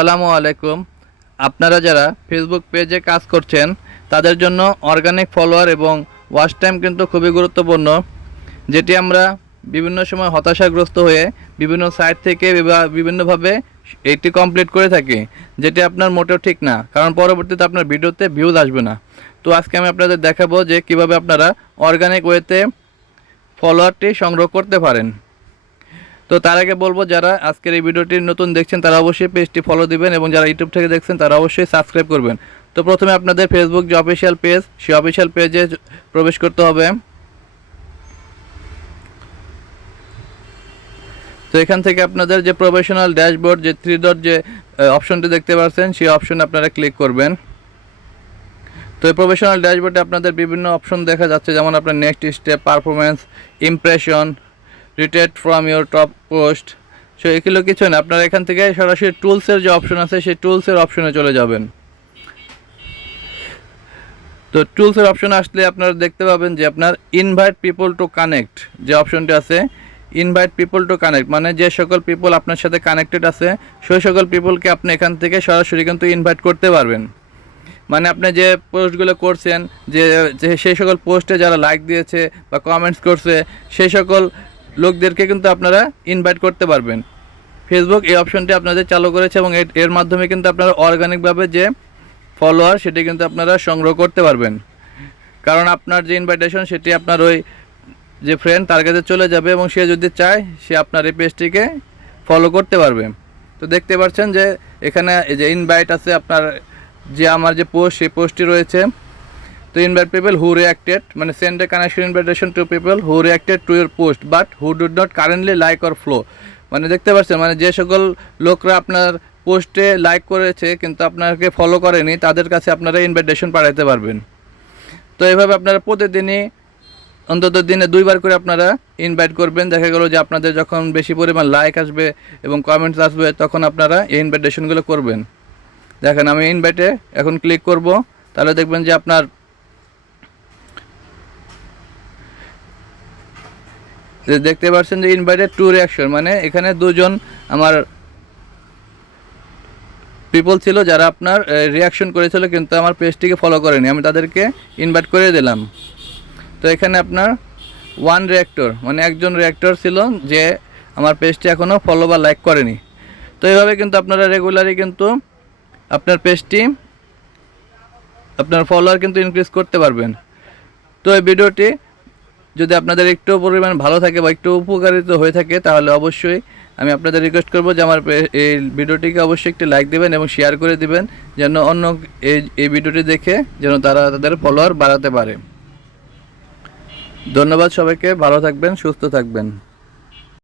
আসসালামু আলাইকুম। আপনারা যারা ফেসবুক পেজে কাজ করছেন তাদের জন্য অর্গানিক ফলোয়ার এবং ওয়াচ টাইম কিন্তু খুবই গুরুত্বপূর্ণ, যেটি আমরা বিভিন্ন সময় হতাশাগ্রস্ত হয়ে বিভিন্ন সাইট থেকে বা বিভিন্নভাবে এটি কমপ্লিট করে থাকি, যেটি আপনার মোটেও ঠিক না, কারণ পরবর্তীতে আপনার ভিডিওতে ভিউজ আসবে না। তো আজকে আমি আপনাদের দেখাবো যে কিভাবে আপনারা অর্গানিক ওয়েতে ফলোয়ারটি সংগ্রহ করতে পারেন। তো তার আগে বলবো, যারা আজকের এই ভিডিওটি নতুন দেখছেন তারা অবশ্যই পেজটি ফলো দিবেন এবং যারা ইউটিউব থেকে দেখছেন তারা অবশ্যই সাবস্ক্রাইব করবেন। তো প্রথমে আপনাদের ফেসবুক যে অফিসিয়াল পেজ, সেই অফিসিয়াল পেজে প্রবেশ করতে হবে। তো এখান থেকে আপনাদের যে প্রফেশনাল ড্যাশবোর্ড, যে 3 ডট যে অপশনটি দেখতে পাচ্ছেন, সেই অপশনে আপনারা ক্লিক করবেন। তো এই প্রফেশনাল ড্যাশবোর্ডে আপনাদের বিভিন্ন অপশন দেখা যাচ্ছে, যেমন আপনার next step, performance, impression, রিটেড from your top post. So এগুলো কিছু না, আপনারা এখান থেকে সরাসরি টুলসের যে অপশন আছে সেই টুলসের অপশনে চলে যাবেন। তো টুলসের অপশনে আসলে আপনারা দেখতে পাবেন যে আপনার ইনভাইট পিপল টু কানেক্ট যে অপশনটি আছে, ইনভাইট পিপল টু কানেক্ট মানে যে সকল পিপল আপনার সাথে কানেক্টেড আছে সেই সকল পিপলকে আপনি এখান থেকে সরাসরি কিন্তু ইনভাইট করতে পারবেন। মানে আপনি যে পোস্টগুলো করছেন, যে সেই সকল পোস্টে যারা লাইক দিয়েছে বা কমেন্টস করছে সেই সকল লোকদেরকে কিন্তু আপনারা ইনভাইট করতে পারবেন। ফেসবুক এই অপশনটি আপনাদের চালু করেছে এবং এর মাধ্যমে কিন্তু আপনারা অর্গানিকভাবে যে ফলোয়ার সেটি কিন্তু আপনারা সংগ্রহ করতে পারবেন, কারণ আপনার যে ইনভাইটেশন সেটি আপনার ওই যে ফ্রেন্ড তার কাছে চলে যাবে এবং সে যদি চায় সে আপনার এই পেজটিকে ফলো করতে পারবে। তো দেখতে পাচ্ছেন যে এখানে যে ইনভাইট আছে, আপনার যে আমার যে পোস্ট সেই পোস্টটি রয়েছে। তো ইনভাইট পিপল হু রিঅ্যাক্টেড মানে send a connection invitation to people who reacted to your post but who did not currently like or follow. মানে দেখতে পাচ্ছেন, মানে যে সকল লোকরা আপনার পোস্টে লাইক করেছে কিন্তু আপনাকে ফলো করেনি, তাদের কাছে আপনারা ইনভাইটেশন পাঠাতে পারবেন। তো এইভাবে আপনারা প্রতিদিনই অন্তত দিনে 2 বার করে আপনারা ইনভাইট করবেন। দেখা গেল যে আপনাদের যখন বেশি পরিমাণ লাইক আসবে এবং কমেন্টস আসবে তখন আপনারা এই ইনভাইটেশনগুলো করবেন। দেখেন আমি ইনভাইটে এখন ক্লিক করব, তাহলে দেখবেন যে আপনার দেখতে পাচ্ছেন যে ইনভাইটেড টু রিঅ্যাকশন, মানে এখানে 2 জন আমার পিপল ছিল যারা আপনার রিঅ্যাকশন করেছিল কিন্তু আমার পেজটিকে ফলো করেনি, আমি তাদেরকে ইনভাইট করে দিলাম। তো এখানে আপনার 1 রিঅ্যাক্টর মানে একজন রিঅ্যাক্টর ছিল যে আমার পেজটি এখনও ফলো বা লাইক করেনি। তো এইভাবে কিন্তু আপনারা রেগুলারই কিন্তু আপনার পেজটি, আপনার ফলোয়ার কিন্তু ইনক্রিজ করতে পারবেন। তো এই ভিডিওটি যদি আপনাদের একটু পরিমাণ ভালো থাকে বা একটু উপকারিত হয়ে থাকে তাহলে অবশ্যই আমি আপনাদের রিকোয়েস্ট করব যে আমার এই ভিডিওটিকে অবশ্যই একটি লাইক দেবেন এবং শেয়ার করে দিবেন, যেন অন্য এই ভিডিওটি দেখে যেন তারা তাদের ফলোয়ার বাড়াতে পারে। ধন্যবাদ সবাইকে, ভালো থাকবেন, সুস্থ থাকবেন।